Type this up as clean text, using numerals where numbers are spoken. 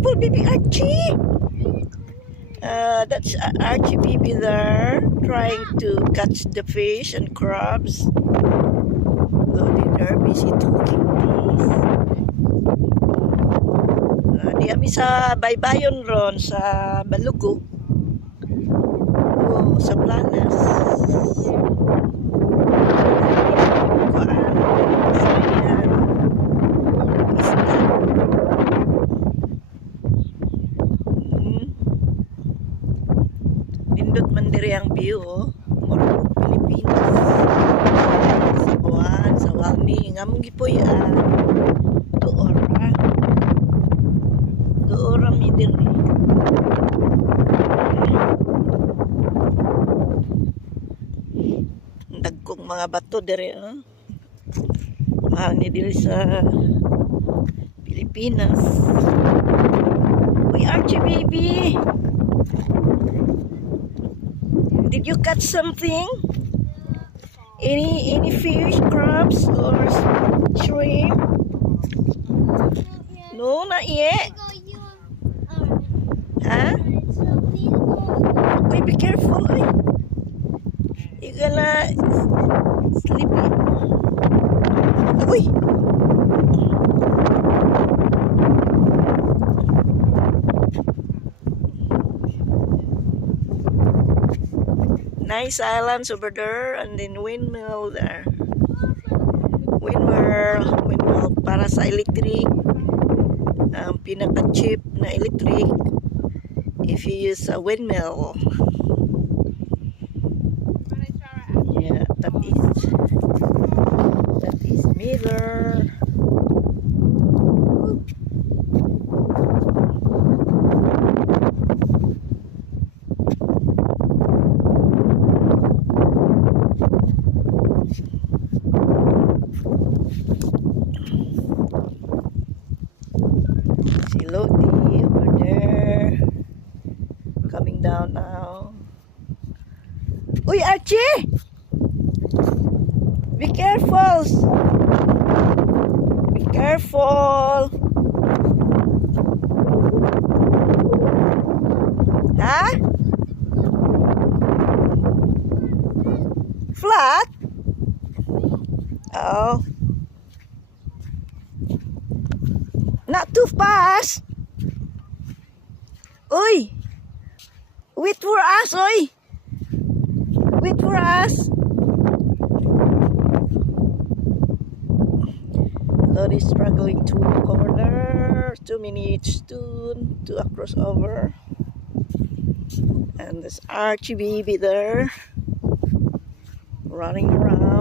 careful, baby Archie. That's Archie baby there, trying to catch the fish and crabs. Lodi there, busy talking this. Di kami sa baybayon ron, sa Balugo. Oh, sa Planas. Nindot man diri ang view, oh. Morong Pilipinas. Sa buwan, sa Walni, ngamong gipuy-an. Tuora. Tuora mi diri. Dagkong mga bato diri, oh. Mahal ni diri sa Pilipinas. Uy, Archie baby. Did you catch something? Any fish, crabs, or shrimp? No, not yet. Huh? Wait, be careful. You're gonna slip it. Uy! Nice islands over there, and then windmill there. Windmill para sa electric. Pinaka-cheap na electric if you use a windmill. Yeah, that is Miller. Si Lodi over there, coming down now. Uy, Archie! Be careful! Be careful! Ha? Flat? Oh. Not too fast. Uy! Wait for us, uy! Wait for us. Lord is struggling to walk over there. 2 minutes to cross over. And there's Archie baby there, running around.